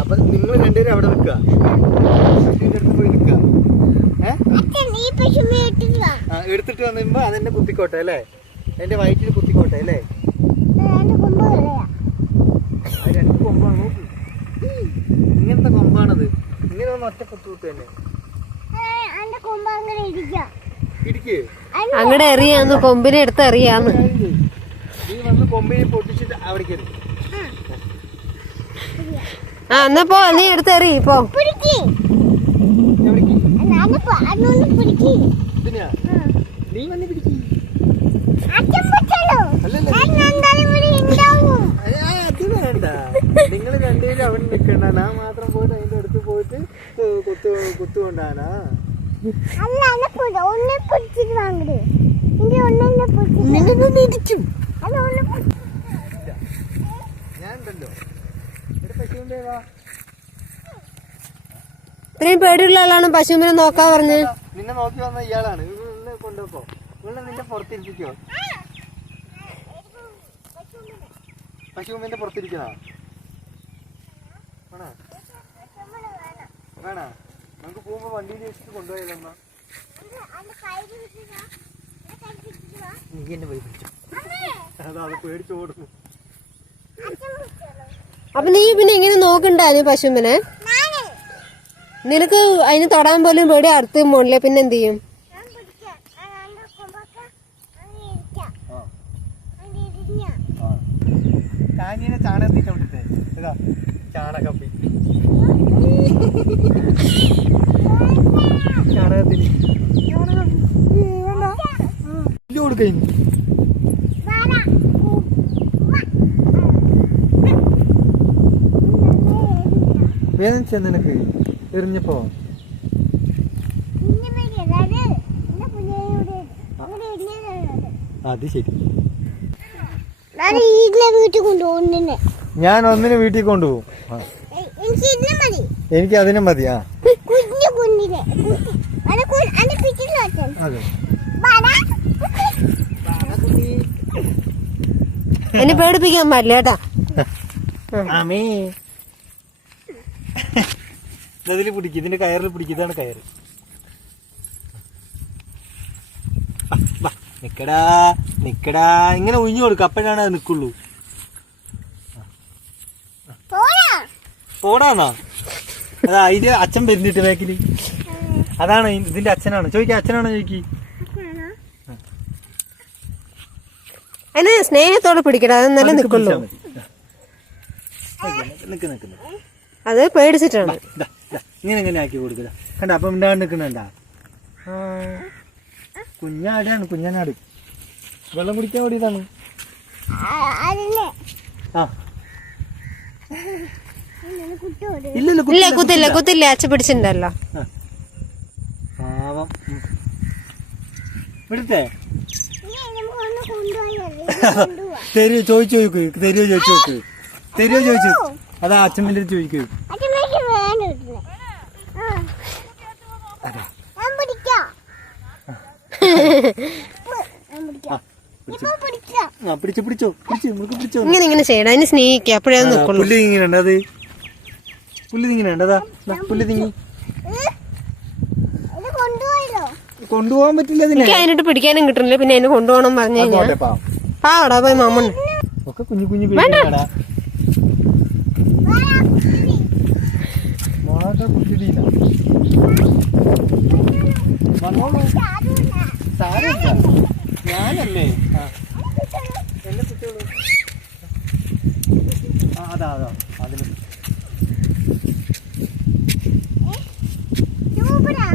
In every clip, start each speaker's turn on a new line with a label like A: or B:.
A: അപ്പൊ നിങ്ങൾ രണ്ടുപേരും അവിടെ നിൽക്കുക എടുത്തിട്ട് വന്നുമ്പോ അതെന്നെ കുത്തിക്കോട്ടെ അല്ലേ? എന്റെ വയറ്റിൽ കുത്തിക്കോട്ടെ അല്ലേ? രണ്ട് കൊമ്പാണ് നോക്ക്. ഇങ്ങനത്തെ കൊമ്പാണത്. ഇങ്ങനെ ഒന്ന് ഒറ്റ കുത്തു കുത്തു തന്നെ.
B: എന്റെ അങ്ങനെ ഇരിക്കാം
A: ഇടിക്ക്.
C: അങ്ങടെ എറിയാന്ന് കൊമ്പിനെ എടുത്ത് എറിയാന്ന്.
A: നീ വന്ന് കൊമ്പിനെ പൊട്ടിച്ചിട്ട് അവിടേക്ക്
C: ആ എന്നാ പോ നീ എടുത്തെറി പോ.
B: പിടിക്ക്
A: എവിടേക്ക്
B: ഞാനിപ്പോ അതൊന്ന് പിടിക്ക്
A: ഇതിനാ നീ വന്ന് പിടിക്ക്
B: അച്ഛൻ പറ്റല്ലോ
A: അല്ലല്ല
B: ഞാൻ എന്തായാലും ഇവിടെ ഉണ്ടാവും
A: ആ, അത് വേണ്ട നിങ്ങൾ രണ്ടുപേരും അവിടെ നിൽക്കണ്ട ഞാൻ മാത്രം പോയിട്ട് അതിന്റെ അടുത്ത് പോയിട്ട് കുത്തു കുത്തുകൊണ്ടാനാ
C: ഇത്രയും പേടിയുള്ള ആളാണ് പശുവിനെ നോക്കാൻ പറഞ്ഞ്
A: നിന്നെ നോക്കി വന്ന ഇയാളാണ് കൊണ്ടുപോ നിന്നെ പുറത്തിരിപ്പിക്കോ പുറത്തിരിക്കോ പശുവിന്റെ പുറത്തിരിക്കണോ? വേണോ? വേണോ? നമുക്ക് പോകുമ്പോ വണ്ടിയിൽ വെച്ചിട്ട് കൊണ്ടുപോയാലോ എന്നാ
B: അന്റെ കൈ പിടിച്ചിട്ടാ കൈ പിടിച്ചിട്ടാ
A: നീ എന്നെ പോയി പിടിച്ചു. അതാ അത് പേടിച്ച് ഓടുന്നു.
B: അച്ഛൻ പിടിച്ചല്ലോ
C: അപ്പൊ നീ പിന്നെ ഇങ്ങനെ നോക്കണ്ടായിരുന്നു പശുവിനെ നിനക്ക് അതിന് തൊടാൻ പോലും പേടി അടുത്ത് മുകളിലെ പിന്നെ എന്ത് ചെയ്യും
B: ഞാൻ പിടിക്കാം എന്റെ കൊമ്പൊക്കെ അങ്ങനെ ഇരിക്കാം
A: ആ
B: അങ്ങനെ ഇരിഞ്ഞാ
A: ആ കാഞ്ഞിനെ ചാണകത്തിൽ ചവിട്ടിട്ടേ ഇതാ ചാണകപ്പി ചാണകത്തിൽ കൊടുക്കുന്നു വേദനിച്ച നിനക്ക് എറിഞ്ഞപ്പോ അത് ശരി
B: ഞാൻ
A: ഒന്നിന് വീട്ടിൽ കൊണ്ടുപോകും.
B: എനിക്ക്
A: അതിനും മതി ആ.
C: എന്നെ പേടിപ്പിക്കാൻ പാടില്ല കേട്ടാ.
A: അതിൽ പിടിക്കും? ഇതിന്റെ കയറിൽ പിടിക്കും. ഇതാണ് കയറ്. നിക്കടാ നിക്കടാ. ഇങ്ങനെ ഒഴിഞ്ഞു കൊടുക്കും അപ്പോഴാണ് അത് നിക്കുള്ളൂ.
B: പോടാ
A: പോടാന്നാ? അതാ അതിന്റെ അച്ഛൻ വരുന്നിട്ട് ബാക്കിൽ. അതാണ് ഇതിന്റെ അച്ഛനാണ്. ചോദിക്ക അച്ഛനാണോ ചോദിക്കി?
C: അതിന് സ്നേഹത്തോടെ പിടിക്കടാ. അത് നല്ല നിക്കുള്ളൂ.
A: നിക്ക് നിക്ക് നിക്ക്.
C: അത് പേടിച്ചിട്ടാണ്.
A: ഇങ്ങനെ ഇങ്ങനെ ആക്കി കൊടുക്കുക കണ്ട അപ്പം ഇണ്ടാണ്ട് നിക്കണണ്ട കുഞ്ഞാടാണ് കുഞ്ഞനാട്. വെള്ളം കുടിക്കാൻ വേണ്ടിയതാണ്. ആ.
C: ഇല്ല
A: കുത്തില്ല,
C: കുത്തില്ല. അച്ഛ പിടിച്ചിട്ടുണ്ടല്ലോ.
A: പാവം. ഇവിടുത്തെ ചോദിച്ചു നോക്ക് തെരുവോ ചോദിച്ചു നോക്ക്. തെരുവോ ചോദിച്ചു അതാ അച്ഛൻ വേണ്ടി ചോദിക്കൂ
B: അച്ഛമ്മയ്ക്ക് വേണ്ട വീട്ടിൽ ആ ഞാൻ പിടിക്കാം ഞാൻ പിടിക്കാം ഇപ്പൊ പിടിക്കാം
A: ആ പിടിച്ചോ. പിടിച്ചോ? പിടിച്ചോ നമുക്ക് പിടിച്ചോ
C: ഇങ്ങനെ ഇങ്ങനെ ചെയ്യണം. അതിന് സ്നേഹിക്കുക അപ്പോഴേ അത്
A: ആ,
C: നിക്കുള്ളൂ.
A: പുല്ല് ഇങ്ങനെ ഉണ്ട് അത്. പുല്ല് ഇങ്ങനെ ഉണ്ട് അതാ. പുല്ല് തിങ്ങി കൊണ്ടുപോകാൻ പറ്റില്ല
C: എനിക്ക് അതിനോട്ട് പിടിക്കാനും കിട്ടുന്നില്ല പിന്നെ അതിനെ കൊണ്ടുപോകണം പറഞ്ഞു കഴിഞ്ഞാൽ പാവടാ പോയി മാമൺ
A: ഒക്കെ കുഞ്ഞു കുഞ്ഞു പേടിയാടാ
B: വാടാ, കുട്ടി.
A: സാരമില്ല. ഞാനല്ലേ? ആ. എന്നെ കുട്ടിയോളൂ ആ അതാ അതാ. അതിന്
B: സൂപ്പറാ.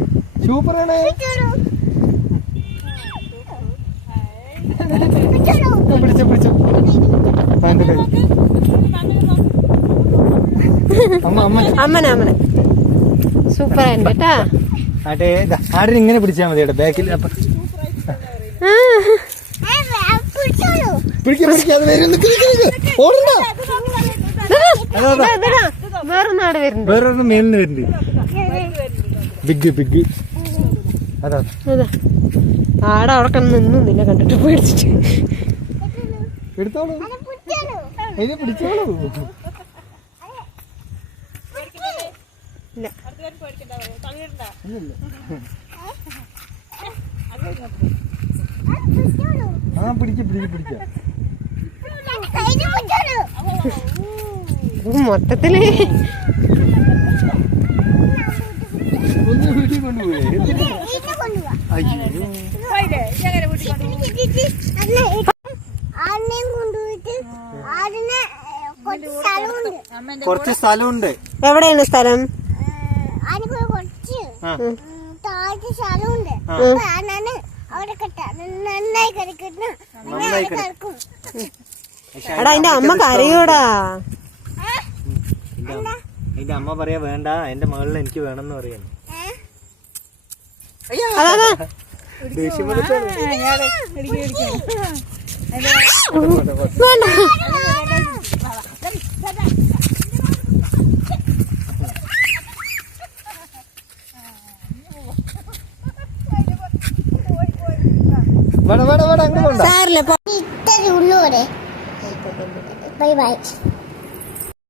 A: സൂപ്പറാണ്. പിടിച്ചോ പിടിച്ചോ. അതിന്റെ കൈ അമ്മ അമ്മ.
C: അമ്മന അമ്മന. സൂപ്പർ ആയിട്ട് കേട്ടാ.
A: ആട്ടെ ആരും ഇങ്ങനെ പിടിച്ചാൽ മതി കേട്ടോ ബാക്കിൽ
B: പിടിച്ചോളൂ.
A: പിടിക്കാൻ പിടിക്കാതെ വരും. നിക്ക് നിക്ക് നിക്ക്. ഓടണ്ട. അതാ അതാ
C: വേറെ നാട് വരുന്നുണ്ട്.
A: വേറൊരെണ്ണം മേലിന് വരുന്നുണ്ട്. ബിഗ് ബിഗ് അതാ.
C: അതാ. ആടെ അവിടെ നിന്നു നിന്നെ കണ്ടിട്ട് പേടിച്ചിട്ട്.
A: എടുത്തോളൂ.
B: പിടിച്ചാലോ
A: അതിനെ പിടിച്ചോളൂ.
C: ഇല്ല.
A: ആ പിടിക്ക പിടിക്ക പിടിക്ക.
B: ഏ, കുറച്ച് സ്ഥലമുണ്ട്
A: കുറച്ച് സ്ഥലമുണ്ട്.
C: എവിടെയാണ് സ്ഥലം?
B: താഴത്തെ സ്ഥലമുണ്ട് അവിടെ നന്നായി കളിക്കുന്നു
A: നന്നായി കളി-
B: കളിക്കും
C: എടാ അതിന്റെ അമ്മ കരയൂടാ.
A: എന്റെ അമ്മ- എന്റെ അമ്മ പറയാ വേണ്ട എന്റെ മകളിൽ എനിക്ക് വേണമെന്ന് വന്നിട്ടാണ്.
C: വേണ്ട.
A: വേണ്ട വേണ്ട അങ്ങനെ
C: സാറില്ല
B: ഇത്ര ഉള്ളൂടെ Bye bye.